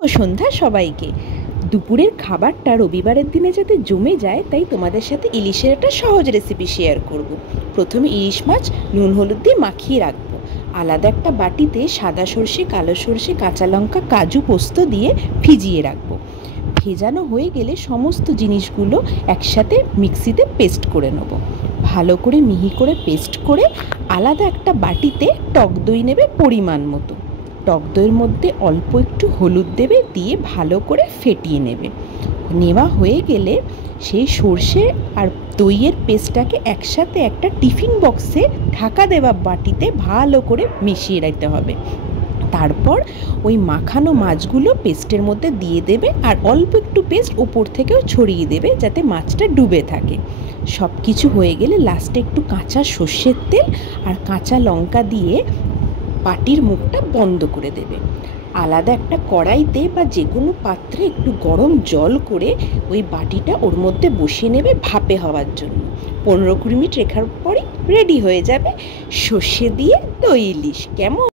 ও সন্ধ্যা সবাইকে। দুপুরের খাবারটা রবিবারের দিনে যাতে জমে যায় তাই তোমাদের সাথে ইলিশের একটা সহজ রেসিপি শেয়ার করব। প্রথমে ইলিশ মাছ নুন হলুদ দিয়ে মাখিয়ে রাখবো। আলাদা একটা বাটিতে সাদা সর্ষে, কালো সর্ষে, কাঁচা লঙ্কা, কাজু, পোস্ত দিয়ে ভিজিয়ে রাখবো। ভেজানো হয়ে গেলে সমস্ত জিনিসগুলো একসাথে মিক্সিতে পেস্ট করে নেব। ভালো করে মিহি করে পেস্ট করে আলাদা একটা বাটিতে টক দই নেবে পরিমাণ মতো। টক দইয়ের মধ্যে অল্প একটু হলুদ দেবে, দিয়ে ভালো করে ফেটিয়ে নেবে। নেওয়া হয়ে গেলে সেই সর্ষে আর দইয়ের পেস্টটাকে একসাথে একটা টিফিন বক্সে ঢাকা দেওয়া বাটিতে ভালো করে মিশিয়ে রাখতে হবে। তারপর ওই মাখানো মাছগুলো পেস্টের মধ্যে দিয়ে দেবে আর অল্প একটু পেস্ট ওপর থেকেও ছড়িয়ে দেবে যাতে মাছটা ডুবে থাকে। সব কিছু হয়ে গেলে লাস্টে একটু কাঁচা সর্ষের তেল আর কাঁচা লঙ্কা দিয়ে বাটির মুখটা বন্ধ করে দেবে। আলাদা একটা কড়াইতে বা যে কোনো পাত্রে একটু গরম জল করে ওই বাটিটা ওর মধ্যে বসিয়ে নেবে ভাপে হওয়ার জন্য। 15-20 মিনিট রাখার পরই রেডি হয়ে যাবে সর্ষে দিয়ে দই ইলিশ। কেমন?